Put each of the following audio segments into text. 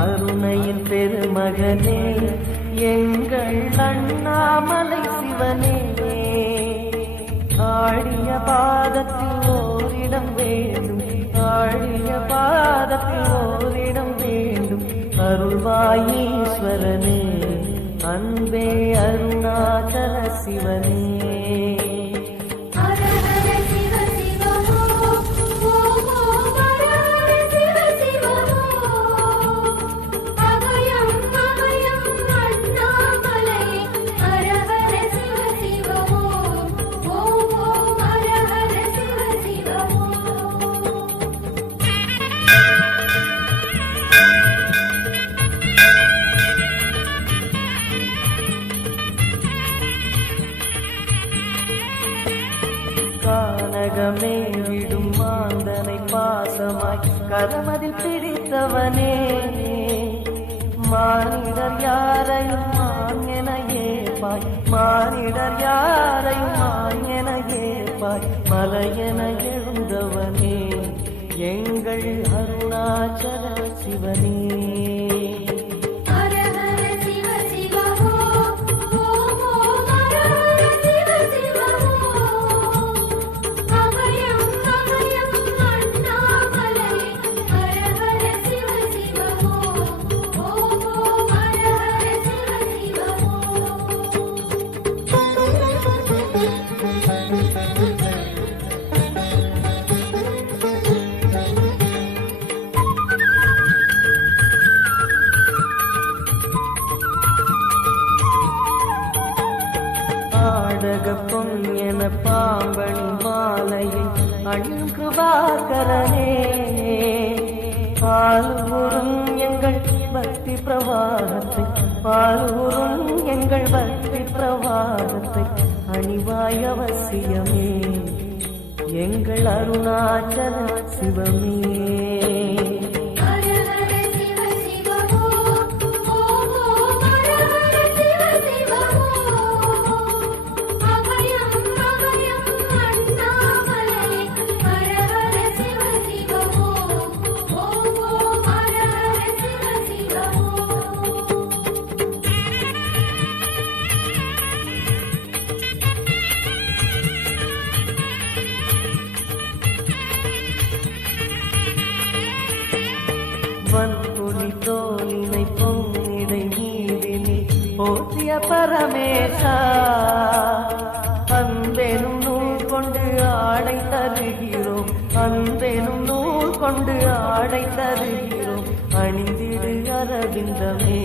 அருணையின் பெருமகனே எங்கள் அண்ணாமலை சிவனே, ஆடிய பாதத்தில் ஓரிடம் வேண்டும், ஆடிய பாதத்தில் ஓரிடம் வேண்டும். அருள்வாயீஸ்வரனே அன்பே அருணாச்சல சிவனே. கானகமே விடும் மாந்தனை பாசமாய் கரமதில் பிடித்தவனே, மானிடர் யாரையும் மான் என ஏற்பாய், மானிடர் யாரையும் மான் என ஏற்பாய், மலையென எழுந்தவனே எங்கள் அருணாச்சல சிவனே. ஆடகப்பொன் என பாம்பணி மாலையை அணியும் கிருபாகரனே, பாலுரும் எங்கள் பக்தி பிரவாகத்தை, பாலுரும் எங்கள் பக்தி பிரவாகத்தை அணிவாய் அவசியமே எங்கள் அருணாச்சல சிவமே. வன்புலி தோலினை பொன்னிடை நீதினில் போற்றிய பரமேசா, அன்பெனும் நூல் கொண்டு ஆடை தருகிறோம், அன்பெனும் நூல் கொண்டு ஆடை தருகிறோம். அணிந்திடு அரவிந்தமே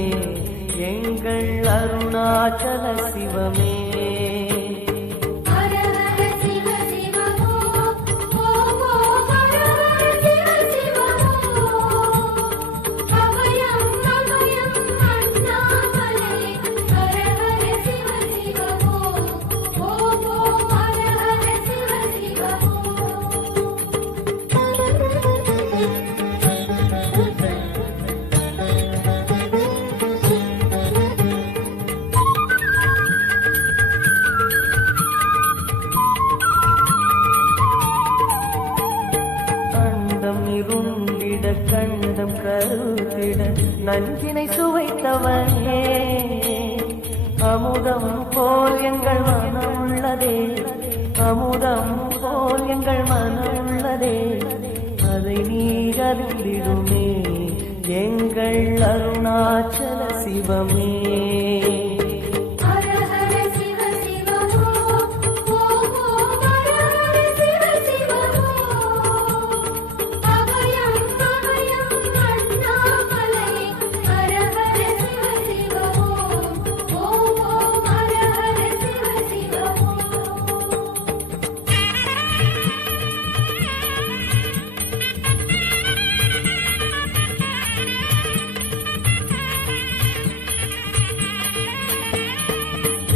எங்கள் அருணாச்சல சிவமே. இருந்திட கண்டம் கருத்திட நஞ்சினை சுவைத்தவனே, அமுதம் போல் எங்கள் மனம் உள்ளதே, அமுதம் போல் எங்கள் மனம் உள்ளதே, அதை நீ அறிந்திடுமே எங்கள் அருணாச்சல சிவமே.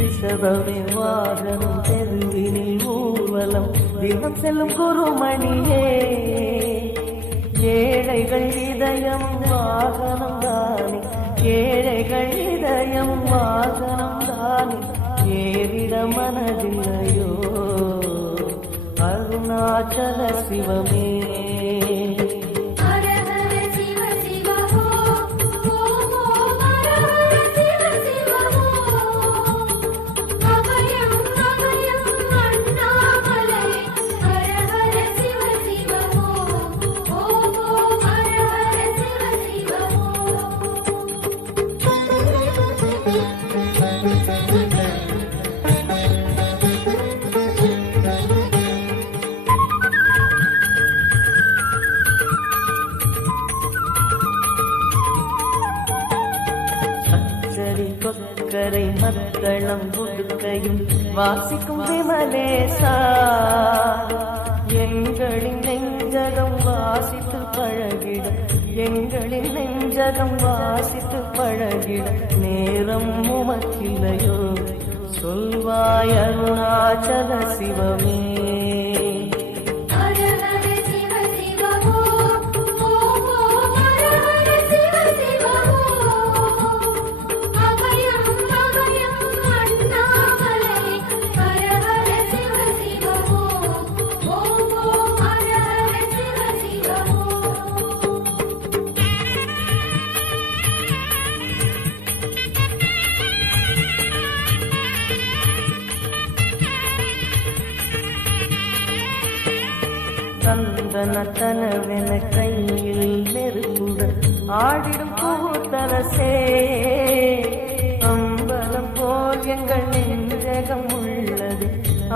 ரிஷபமே வாகனம் தெருவினில் ஊர்வலம் தினம் செல்லும் குருமணியே, ஏழைகள் இதயம் வாகனம் தானே, ஏழைகள் இதயம் வாகனம் தானே, ஏறிட மனதில்லையோ அருணாச்சல சிவமே. ஹர ஹர சிவ சிவ ஹோ சரி கொக்கரை மத்தளம் புடுக்கையும் வாசிக்கும் விமலேசா எங்களின் நெஞ்சகம் வாசித்து பழகிட எங்களின் நெஞ்சகம் வாசித்து பழகிட நேரம் உமக்கில்லையோ சொல்வாய் அருணாச்சல சிவமே தந்தனத்தனவென கையில் நெருப்புடன் ஆடிடும் கூத்தரசே அம்பலம் போல் எங்கள் நெஞ்சகம் உள்ளது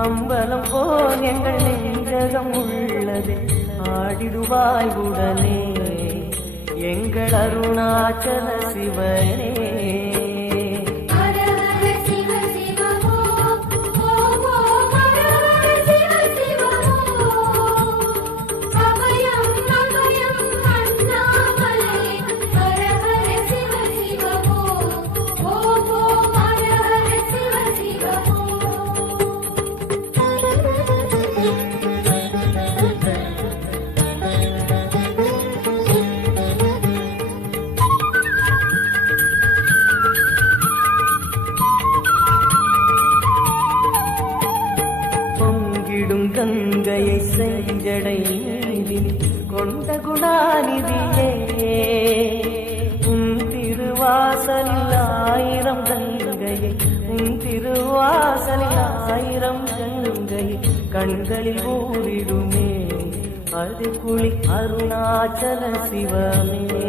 அம்பலம் போல் எங்கள் நெஞ்சகம் உள்ளது ஆடிடுவாய் உடனே எங்கள் அருணாச்சல சிவனே கங்கையை செஞ்சடை கொண்ட குணாநிதியே உன் திருவாசலில் ஆயிரம் கங்கையை உன் திருவாசலில் ஆயிரம் கங்கையை கண்களில் ஊறிடுமே அது குளி அருணாச்சல சிவமே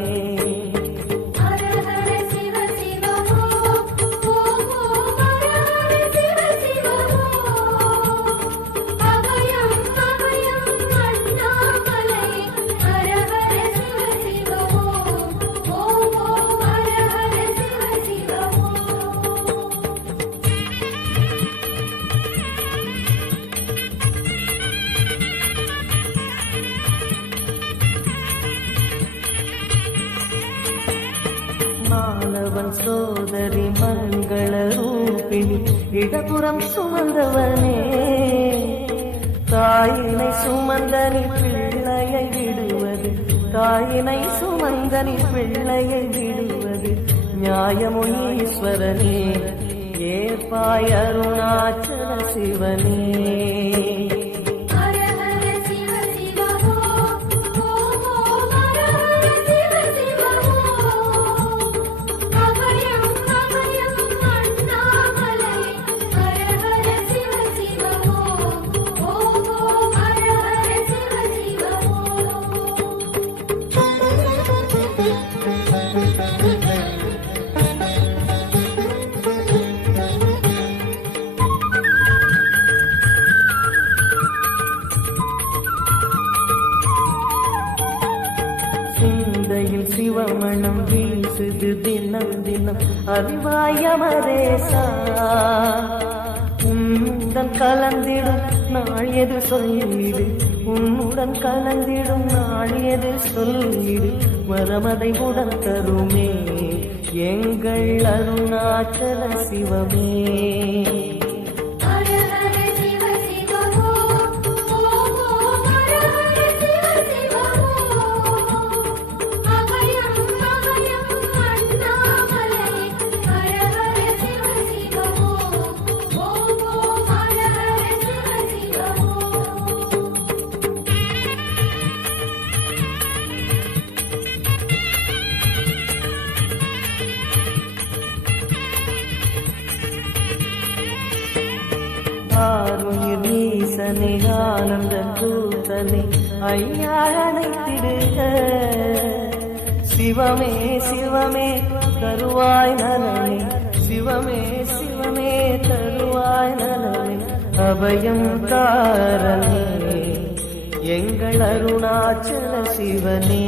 மாணவன் சோதரி மங்கள ரூபிணி இடப்புறம் சுமந்தவனே தாயினை சுமந்தனி பிள்ளையை விடுவது தாயினை சுமந்தனி பிள்ளையை விடுவது நியாயமோ ஈஸ்வரனே ஏற்பாய் அருணாச்சல சிவனே சிந்தையில் சிவமணம் வீசுது தினம் தினம் அறிவாயமரேசா உன்னுடன் கலந்திடும் நாள் எது சொல்லிடு உன்னுடன் கலந்திடும் நாள் எது சொல்லிடு வரமதை உடன் தருமே எங்கள் அருணாச்சல சிவமே ஆருயிர் நீசனை ஆனந்த கூத்தனை ஐயா அழைத்திடுக சிவமே சிவமே தருவாய் நலனை சிவமே சிவமே தருவாய் நலனை அபயம் தாரனே எங்கள் அருணாச்சல சிவனே